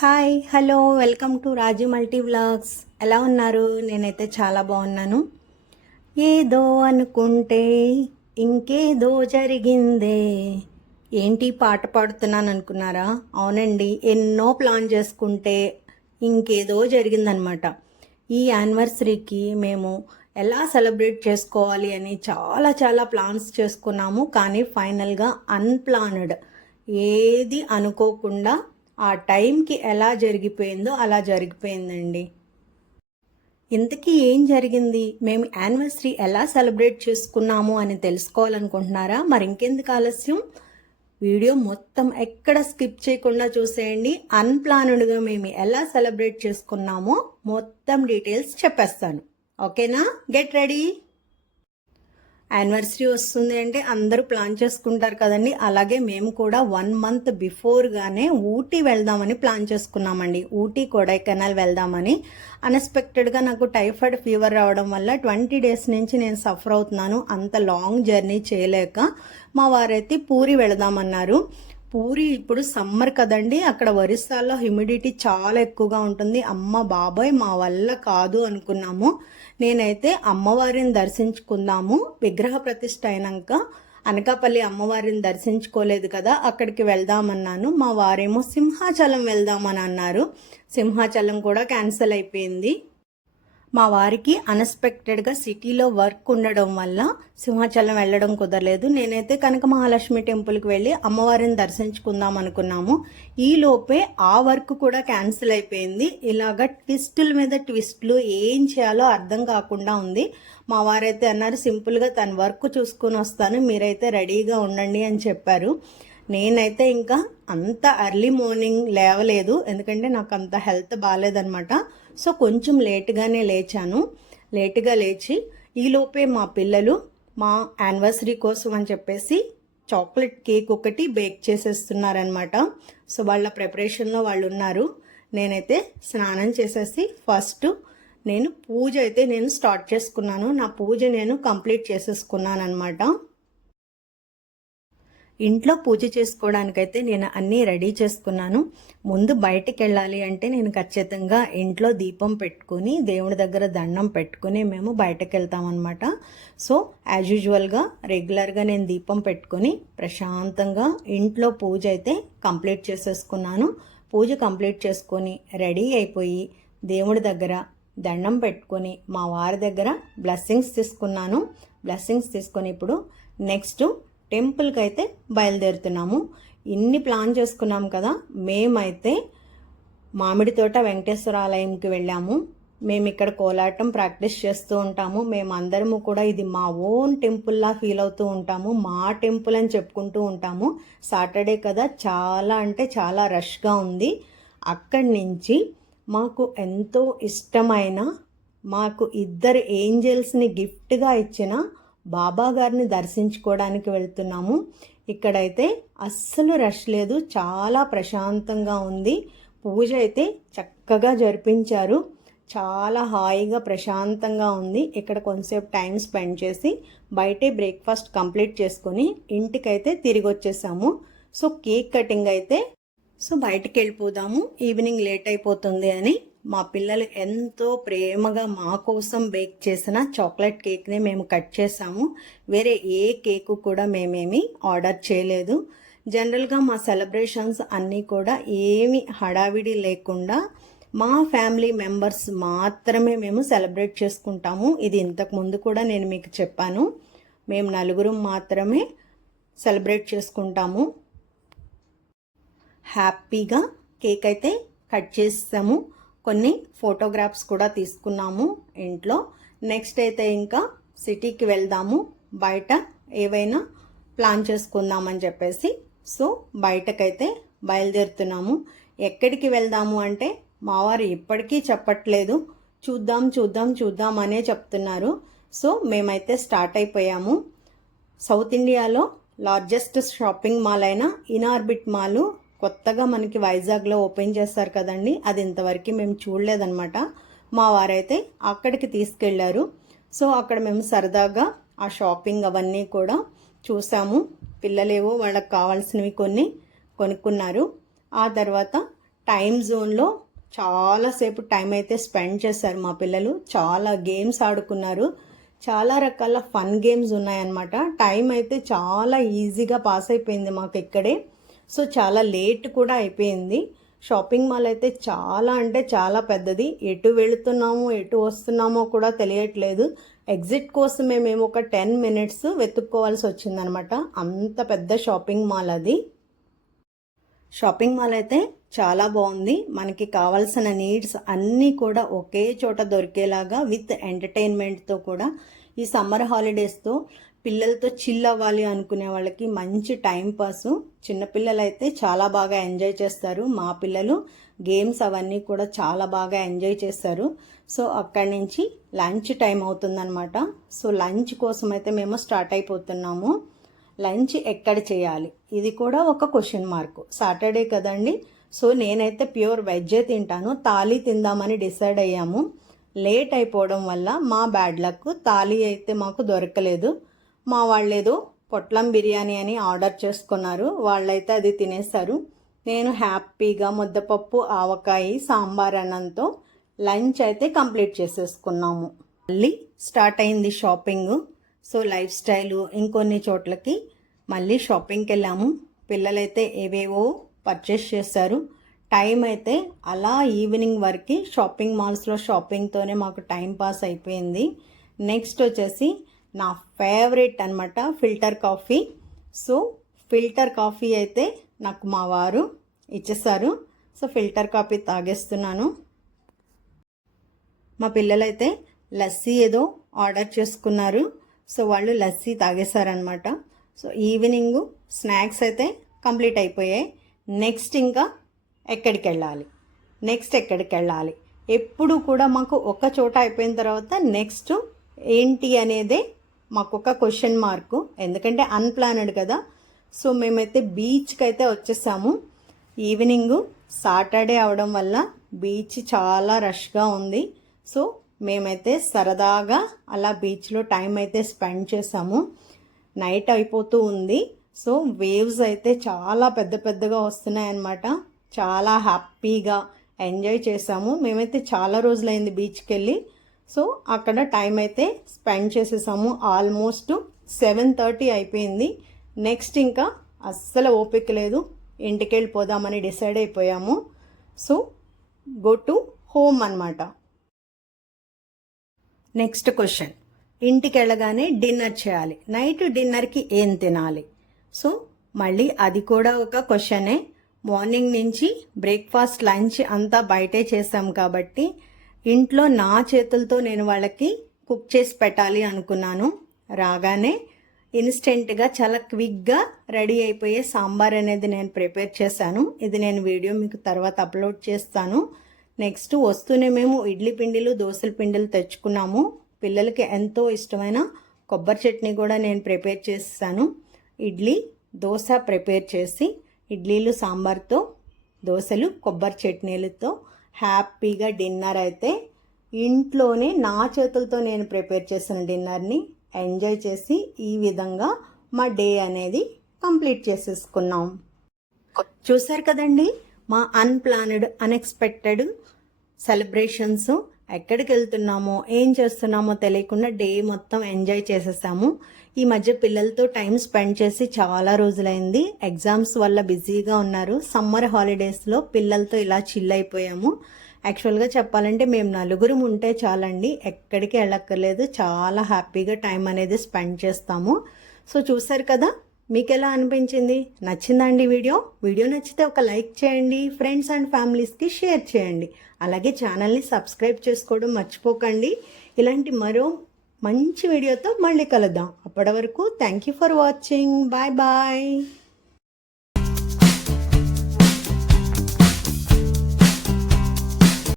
Hi hello welcome to Raju multi vlogs. ఎలా ఉన్నారు? నేనైతే చాలా బాగున్నాను. ఏదో అనుకుంటే ఇంకేదో జరిగిందే. ఏంటి పాట పాడుతున్నాను అనుకున్నారా? అవునండి, ఎన్నో ప్లాన్ చేసుకుంటే ఇంకేదో జరిగిందనమాట. ఈ యానివర్సరీకి మేము ఎలా సెలబ్రేట్ చేసుకోవాలి అని చాలా ప్లాన్స్ చేసుకున్నాము. కానీ ఫైనల్గా అన్ప్లాన్డ్, ఏది అనుకోకుండా ఆ టైంకి ఎలా జరిగిపోయిందో అలా జరిగిపోయిందండి. ఇంతకీ ఏం జరిగింది, మేము యానివర్సరీ ఎలా సెలబ్రేట్ చేసుకున్నాము అని తెలుసుకోవాలనుకుంటున్నారా? మరి ఇంకెందుకు ఆలస్యం, వీడియో మొత్తం ఎక్కడ స్కిప్ చేయకుండా చూసేయండి. అన్ప్లాన్డ్గా మేము ఎలా సెలబ్రేట్ చేసుకున్నామో మొత్తం డీటెయిల్స్ చెప్పేస్తాను. ఓకేనా? Get ready. యానివర్సరీ వస్తుంది అంటే అందరూ ప్లాన్ చేసుకుంటారు కదండి. అలాగే మేము కూడా 1 మంత్ బిఫోర్గానే ఊటీ వెళ్దామని ప్లాన్ చేసుకున్నామండి. ఊటీ కొడైకెనాల్ వెళ్దామని. అన్ఎక్స్పెక్టెడ్గా నాకు టైఫాయిడ్ ఫీవర్ రావడం వల్ల 20 డేస్ నుంచి నేను సఫర్ అవుతున్నాను. అంత లాంగ్ జర్నీ చేయలేక మా వారైతే పూరి వెళదామన్నారు. పూరి ఇప్పుడు సమ్మర్ కదండి, అక్కడ ఒరిస్సాలో హ్యూమిడిటీ చాలా ఎక్కువగా ఉంటుంది. అమ్మ బాబాయ్ మా వల్ల కాదు అనుకున్నాము. నేనైతే అమ్మవారిని దర్శించుకుందాము, విగ్రహ ప్రతిష్ఠ అయినాక అనకాపల్లి అమ్మవారిని దర్శించుకోలేదు కదా, అక్కడికి వెళ్దామన్నాను. మా వారేమో సింహాచలం వెళ్దామని అన్నారు. సింహాచలం కూడా క్యాన్సిల్ అయిపోయింది. మా వారికి అన్ఎక్స్పెక్టెడ్గా సిటీలో వర్క్ ఉండడం వల్ల సింహాచలం వెళ్ళడం కుదరలేదు. నేనైతే కనక మహాలక్ష్మి టెంపుల్కి వెళ్ళి అమ్మవారిని దర్శించుకుందాం అనుకున్నాము. ఈ లోపే ఆ వర్క్ కూడా క్యాన్సిల్ అయిపోయింది. ఇలాగ ట్విస్టుల మీద ట్విస్టులు, ఏం చేయాలో అర్థం కాకుండా ఉంది. మా వారైతే అన్నారు, సింపుల్గా తన వర్క్ చూసుకుని వస్తాను, మీరైతే రెడీగా ఉండండి అని చెప్పారు. నేనైతే ఇంకా అంత ఎర్లీ మార్నింగ్ లేవలేదు, ఎందుకంటే నాకు అంత హెల్త్ బాగాలేదనమాట. సో కొంచెం లేట్గానే లేచాను. లేటుగా లేచి ఈలోపే మా పిల్లలు మా యానివర్సరీ కోసం అని చెప్పేసి చాక్లెట్ కేక్ ఒకటి బేక్ చేసేస్తున్నారనమాట. సో వాళ్ళ ప్రిపరేషన్లో వాళ్ళు ఉన్నారు. నేనైతే స్నానం చేసేసి ఫస్ట్ పూజ అయితే స్టార్ట్ చేసుకున్నాను. నా పూజ కంప్లీట్ చేసేసుకున్నాను అనమాట. ఇంట్లో పూజ చేసుకోవడానికైతే నేను అన్నీ రెడీ చేసుకున్నాను. ముందు బయటికి వెళ్ళాలి అంటే నేను ఖచ్చితంగా ఇంట్లో దీపం పెట్టుకుని దేవుడి దగ్గర దండం పెట్టుకుని మేము బయటకు వెళ్తామన్నమాట. సో యాజ్ యూజువల్గా రెగ్యులర్గా నేను దీపం పెట్టుకొని ప్రశాంతంగా ఇంట్లో పూజ అయితే కంప్లీట్ చేసేసుకున్నాను. పూజ కంప్లీట్ చేసుకొని రెడీ అయిపోయి దేవుడి దగ్గర దండం పెట్టుకొని మా వారి దగ్గర బ్లెస్సింగ్స్ తీసుకున్నాను. బ్లెస్సింగ్స్ తీసుకొని ఇప్పుడు నెక్స్ట్ టెంపుల్కి అయితే బయలుదేరుతున్నాము. ఇన్ని ప్లాన్ చేసుకున్నాం కదా. మేమైతే మామిడి తోట వెంకటేశ్వర ఆలయంకి వెళ్ళాము. మేము ఇక్కడ కోలాటం ప్రాక్టీస్ చేస్తూ ఉంటాము. మేమందరము కూడా ఇది మా ఓన్ టెంపుల్లా ఫీల్ అవుతూ ఉంటాము. మా టెంపుల్ అని చెప్పుకుంటూ ఉంటాము. సాటర్డే కదా, చాలా అంటే చాలా రష్గా ఉంది. అక్కడి నుంచి మాకు ఎంతో ఇష్టమైన, మాకు 2 ఏంజల్స్ని గిఫ్ట్గా ఇచ్చిన బాబా గారిని దర్శించుకోవడానికి వెళ్తున్నాము. ఇక్కడైతే అస్సలు రష్ లేదు, చాలా ప్రశాంతంగా ఉంది. పూజ అయితే చక్కగా జరిపించారు. చాలా హాయిగా ప్రశాంతంగా ఉంది. ఇక్కడ కొంతసేపు టైం స్పెండ్ చేసి బయటే బ్రేక్ఫాస్ట్ కంప్లీట్ చేసుకొని ఇంటికైతే తిరిగి వచ్చేసాము. సో కేక్ కటింగ్ అయితే బయటికి వెళ్ళిపోదాము, ఈవినింగ్ లేట్ అయిపోతుంది అని మా పిల్లలు ఎంతో ప్రేమగా మా కోసం బేక్ చేసిన చాక్లెట్ కేక్ని మేము కట్ చేసాము. వేరే ఏ కేకు కూడా మేమేమి ఆర్డర్ చేయలేదు. జనరల్గా మా సెలబ్రేషన్స్ అన్నీ కూడా ఏమి హడావిడి లేకుండా మా ఫ్యామిలీ మెంబర్స్ మాత్రమే మేము సెలబ్రేట్ చేసుకుంటాము. ఇది ఇంతకు ముందు కూడా నేను మీకు చెప్పాను. మేము 4 మాత్రమే సెలబ్రేట్ చేసుకుంటాము. హ్యాపీగా కేక్ అయితే కట్ చేసాము. కొన్ని ఫోటోగ్రాఫ్స్ కూడా తీసుకున్నాము ఇంట్లో. నెక్స్ట్ అయితే ఇంకా సిటీకి వెళ్దాము, బయట ఏవైనా ప్లాన్ చేసుకుందామని చెప్పేసి సో బయటకైతే బయలుదేరుతున్నాము. ఎక్కడికి వెళ్దాము అంటే మా వారు ఇప్పటికీ చెప్పట్లేదు, చూద్దాం అనే చెప్తున్నారు. సో మేమైతే స్టార్ట్ అయిపోయాము. సౌత్ ఇండియాలో లార్జెస్ట్ షాపింగ్ మాల్ అయిన ఇన్ఆర్బిట్ మాల్ కొత్తగా మనకి వైజాగ్లో ఓపెన్ చేస్తారు కదండి, అది ఇంతవరకు మేము చూడలేదన్నమాట. మా వారైతే అక్కడికి తీసుకెళ్లారు. సో అక్కడ మేము సరదాగా ఆ షాపింగ్ అవన్నీ కూడా చూసాము. పిల్లలేవో వాళ్ళకి కావాల్సినవి కొన్ని కొనుక్కున్నారు. ఆ తర్వాత టైం జోన్లో చాలాసేపు టైం అయితే స్పెండ్ చేశారు మా పిల్లలు. చాలా గేమ్స్ ఆడుకున్నారు. చాలా రకాల ఫన్ గేమ్స్ ఉన్నాయన్నమాట. టైం అయితే చాలా ఈజీగా పాస్ అయిపోయింది మాకు ఇక్కడే. సో చాలా లేట్ కూడా అయిపోయింది. షాపింగ్ మాల్ అయితే చాలా అంటే చాలా పెద్దది. ఎటు వెళుతున్నామో ఎటు వస్తున్నామో కూడా తెలియట్లేదు. ఎగ్జిట్ కోసమే మేము ఒక 10 minutes వెతుక్కోవాల్సి వచ్చిందనమాట. అంత పెద్ద షాపింగ్ మాల్ అది. షాపింగ్ మాల్ అయితే చాలా బాగుంది. మనకి కావాల్సిన నీడ్స్ అన్నీ కూడా ఒకే చోట దొరికేలాగా విత్ ఎంటర్టైన్మెంట్తో కూడా. ఈ సమ్మర్ హాలిడేస్తో పిల్లలతో చిల్ అవ్వాలి అనుకునే వాళ్ళకి మంచి టైం పాసు. చిన్నపిల్లలు అయితే చాలా బాగా ఎంజాయ్ చేస్తారు. మా పిల్లలు గేమ్స్ అవన్నీ కూడా చాలా బాగా ఎంజాయ్ చేస్తారు. సో అక్కడి నుంచి లంచ్ టైం అవుతుందన్నమాట. సో లంచ్ కోసం అయితే మేము స్టార్ట్ అయిపోతున్నాము. లంచ్ ఎక్కడ చేయాలి ఇది కూడా ఒక క్వశ్చన్ మార్క్. సాటర్డే కదండి. సో నేనైతే ప్యూర్ వెజ్జే తింటాను. థాలీ తిందామని డిసైడ్ అయ్యాము. లేట్ అయిపోవడం వల్ల మా బ్యాడ్ లక్ థాలీ అయితే మాకు దొరకలేదు. మా వాళ్ళేదో పొట్లం బిర్యానీ అని ఆర్డర్ చేసుకున్నారు. వాళ్ళైతే అది తినేశారు. నేను హ్యాపీగా ముద్దపప్పు, ఆవకాయ, సాంబార్ అన్నంతో లంచ్ అయితే కంప్లీట్ చేసేసుకున్నాము. మళ్ళీ స్టార్ట్ అయింది షాపింగ్. సో లైఫ్ స్టైలు ఇంకొన్ని చోట్లకి మళ్ళీ షాపింగ్కి వెళ్ళాము. పిల్లలైతే ఏవేవో పర్చేస్ చేశారు. టైం అయితే అలా ఈవినింగ్ వరకు షాపింగ్ మాల్స్లో షాపింగ్తోనే మాకు టైం పాస్ అయిపోయింది. నెక్స్ట్ వచ్చేసి నా ఫేవరెట్ అనమాట filter coffee. So filter coffee అయితే నాకు మా వారు ఇచ్చేసారు. సో ఫిల్టర్ కాఫీ తాగేస్తున్నాను. మా పిల్లలైతే లస్సీ ఏదో ఆర్డర్ చేసుకున్నారు. సో వాళ్ళు లస్సీ తాగేశారనమాట. సో ఈవినింగ్ స్నాక్స్ అయితే కంప్లీట్ అయిపోయాయి. నెక్స్ట్ ఇంకా ఎక్కడికి వెళ్ళాలి ఎప్పుడు కూడా మాకు ఒక చోట అయిపోయిన తర్వాత నెక్స్ట్ ఏంటి అనేదే మాకు ఒక క్వశ్చన్ మార్కు. ఎందుకంటే అన్ప్లానెడ్ కదా. సో మేమైతే బీచ్కి అయితే వచ్చేసాము. ఈవినింగ్ సాటర్డే అవడం వల్ల బీచ్ చాలా రష్గా ఉంది. సో మేమైతే సరదాగా అలా బీచ్లో టైం అయితే స్పెండ్ చేసాము. నైట్ అయిపోతూ ఉంది. సో వేవ్స్ అయితే చాలా పెద్ద పెద్దగా వస్తున్నాయన్నమాట. చాలా హ్యాపీగా ఎంజాయ్ చేసాము. మేమైతే చాలా రోజులైంది బీచ్కి వెళ్ళి. సో అక్కడ టైం అయితే స్పెండ్ చేసేసాము. ఆల్మోస్ట్ 7:30 అయిపోయింది. నెక్స్ట్ ఇంకా అస్సలు ఓపిక లేదు. ఇంటికి వెళ్ళిపోదామని డిసైడ్ అయిపోయాము. సో గో టు హోమ్ అన్నమాట. నెక్స్ట్ క్వశ్చన్, ఇంటికి వెళ్ళగానే డిన్నర్ చేయాలి. నైట్ డిన్నర్కి ఏం తినాలి? సో మళ్ళీ అది కూడా ఒక క్వశ్చనే. మార్నింగ్ నుంచి బ్రేక్ఫాస్ట్, లంచ్ అంతా బయటే చేసాం కాబట్టి ఇంట్లో నా చేతులతో నేను వాళ్ళకి కుక్ చేసి పెట్టాలి అనుకున్నాను. రాగానే ఇన్స్టెంట్గా చాలా క్విక్గా రెడీ అయిపోయే సాంబార్ అనేది నేను ప్రిపేర్ చేశాను. ఇది నేను వీడియో మీకు తర్వాత అప్లోడ్ చేస్తాను. నెక్స్ట్ వస్తూనే మేము ఇడ్లీ పిండిలు, దోశల పిండిలు తెచ్చుకున్నాము. పిల్లలకి ఎంతో ఇష్టమైన కొబ్బరి చట్నీ కూడా నేను ప్రిపేర్ చేశాను. ఇడ్లీ, దోశ ప్రిపేర్ చేసి ఇడ్లీలు సాంబార్తో, దోశలు కొబ్బరి చట్నీలతో హ్యాపీగా డిన్నర్ అయితే ఇంట్లోనే నా చేతులతో నేను ప్రిపేర్ చేసిన డిన్నర్ని ఎంజాయ్ చేసి ఈ విధంగా మా డే అనేది కంప్లీట్ చేసేసుకున్నాం. చూసారు కదండి మా అన్ప్లానెడ్, అన్ఎక్స్పెక్టెడ్ సెలబ్రేషన్స్. ఎక్కడికి వెళ్తున్నామో ఏం చేస్తున్నామో తెలియకుండా డే మొత్తం ఎంజాయ్ చేసేసాము. ఈ మధ్య పిల్లలతో టైం స్పెండ్ చేసి చాలా రోజులైంది. ఎగ్జామ్స్ వల్ల బిజీగా ఉన్నారు. సమ్మర్ హాలిడేస్లో పిల్లలతో ఇలా చిల్ అయిపోయాము. యాక్చువల్గా చెప్పాలంటే మేము 4 ఉంటే చాలండి, ఎక్కడికి వెళ్ళక్కర్లేదు. చాలా హ్యాపీగా టైం అనేది స్పెండ్ చేస్తాము. సో చూసారు కదా, మీకు ఎలా అనిపించింది? నచ్చిందండి వీడియో? వీడియో నచ్చితే ఒక లైక్ చేయండి, ఫ్రెండ్స్ అండ్ ఫ్యామిలీస్కి షేర్ చేయండి. అలాగే ఛానల్ని సబ్స్క్రైబ్ చేసుకోవడం మర్చిపోకండి. ఇలాంటి మరో మంచి వీడియోతో మళ్ళీ కలుద్దాం. అప్పటి వరకు thank you for watching. Bye bye.